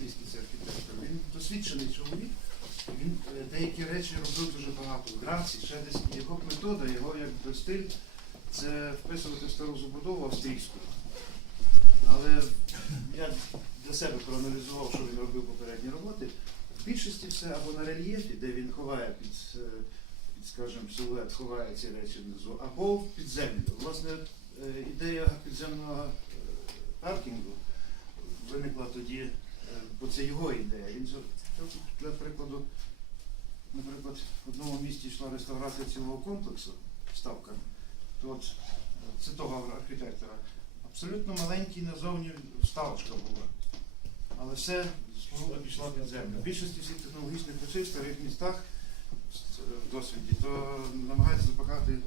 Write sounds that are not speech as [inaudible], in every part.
австрійський це архітектор. Він досвідчений чоловік. Він е, деякі речі робив дуже багато. В Грації, ще десь його метода, його якби стиль це вписувати в стару забудову австрійську. Але я для себе проаналізував, що він робив попередні роботи. В більшості все або на рельєфі, де він ховає під, е, під скажімо, силует, ховає ці речі внизу, або під землю. Власне, е, ідея підземного паркінгу виникла тоді, бо це його ідея. Він же- для наприклад, в одному місті йшла реставрація цілого комплексу, ставка. То от це того архітектора. Абсолютно маленький назовні ставочка була. Але все споруда пішла під землю. В більшості всіх технологічних речей в старих містах в досвіді, то намагаються запахати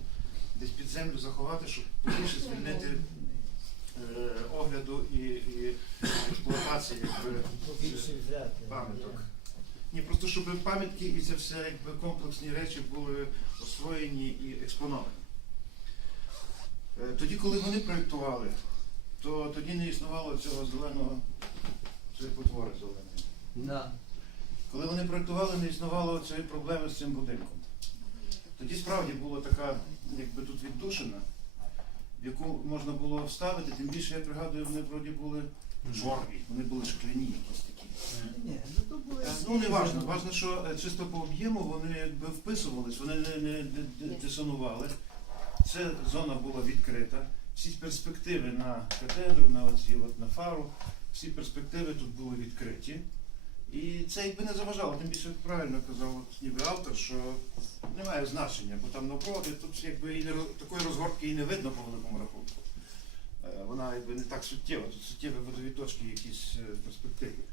десь під землю заховати, щоб більше звільнити огляду і, і експлуатації якби, пам'яток. Ні, просто щоб пам'ятки і це все якби комплексні речі були освоєні і експоновані. Е, Тоді, коли вони проєктували, то тоді не існувало цього зеленого, цієї потвори зеленої. Да. Коли вони проєктували, не існувало цієї проблеми з цим будинком. Тоді справді була така, якби тут віддушина, в яку можна було вставити, тим більше я пригадую, вони вроді були жорві, вони були шкляні якісь такі. Ні, ну то. Е, Ну не важно. Важно, що е, чисто по об'єму вони якби вписувались, вони не, не, дисонували. Це зона була відкрита. Всі перспективи на катедру, на оці от на фару, всі перспективи тут були відкриті. І це якби не заважало, тим більше правильно казав ніби автор, що немає значення, бо там навпроти тут якби і не такої розгортки і не видно по великому рахунку. Е, Вона якби не так суттєва, тут суттєві видові точки якісь е, перспективи.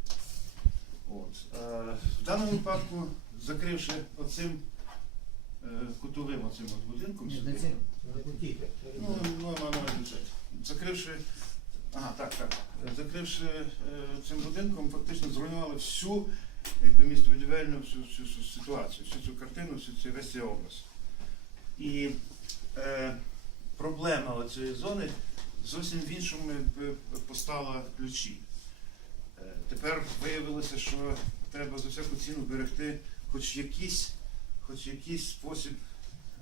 От. Е, в даному випадку, закривши оцим е, кутовим оцим от будинком, Ні, сюди, ну, ну, ну, ну, закривши, ага, так, так, Е, закривши е, цим будинком, фактично зруйнували всю якби, містобудівельну всю, всю, всю ситуацію, всю цю картину, всю цю весь цей образ. І е, проблема цієї зони зовсім в іншому якби, постала ключі. Е, Тепер виявилося, що треба за всяку ціну берегти хоч якийсь, хоч якийсь спосіб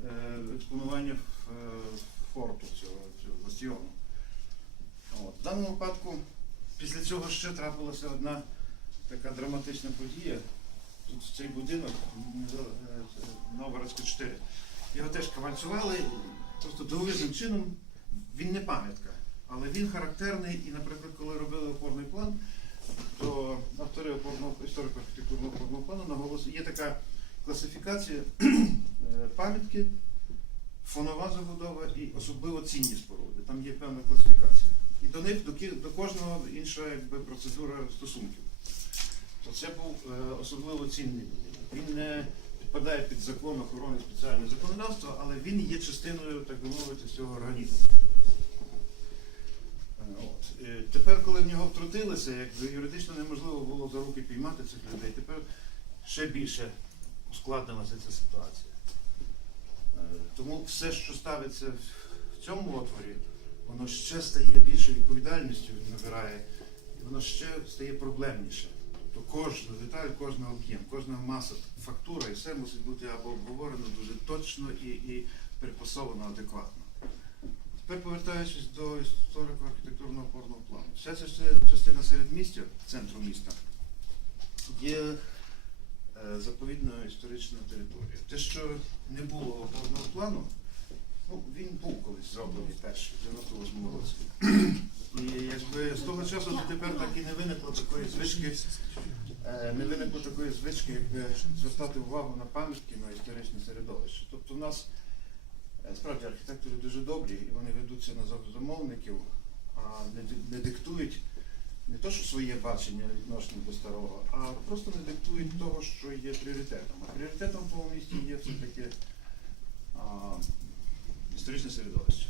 е, експонування ф- е, форту цього, цього бастіону. Даному випадку після цього ще трапилася одна така драматична подія. Тут цей будинок м, е, Новгородська 4. Його теж кавальцювали, просто дивовижним чином він не пам'ятка, але він характерний і, наприклад, коли робили опорний план, то автори опорного історико-архітектурного опорного плану наголосили, є така класифікація [clears throat] е, пам'ятки, фонова забудова і особливо цінні споруди. Там є певна класифікація. І до них до, до кожного інша якби, процедура стосунків. То це був е, особливо цінний будинок. Він не підпадає під закон охорони спеціальне законодавство, але він є частиною, так би мовити, цього організму. Е, От. Е, Тепер, коли в нього втрутилися, якби юридично неможливо було за руки піймати цих людей, тепер ще більше ускладнилася ця ситуація. Е, Тому все, що ставиться в цьому отворі, воно ще стає більше відповідальністю набирає, і воно ще стає проблемніше. Тобто кожна деталь, кожен об'єм, кожна маса, фактура і все мусить бути або обговорено дуже точно і, і припасовано адекватно. Тепер повертаючись до історико-архітектурного опорного плану. Вся ця частина середмістя, центру міста, є е, заповідною історичною територією. Те, що не було опорного плану, ну, він був колись зроблений перший, в 98 році. І якби з того часу до тепер так і не виникло такої звички, е, не виникло такої звички, якби звертати увагу на пам'ятки, на історичне середовище. Тобто в нас е, справді архітектори дуже добрі, і вони ведуться на зам- замовників, а не, диктують не то, що своє бачення відносно до старого, а просто не диктують того, що є пріоритетом. А пріоритетом в тому місті є все-таки історичне середовище.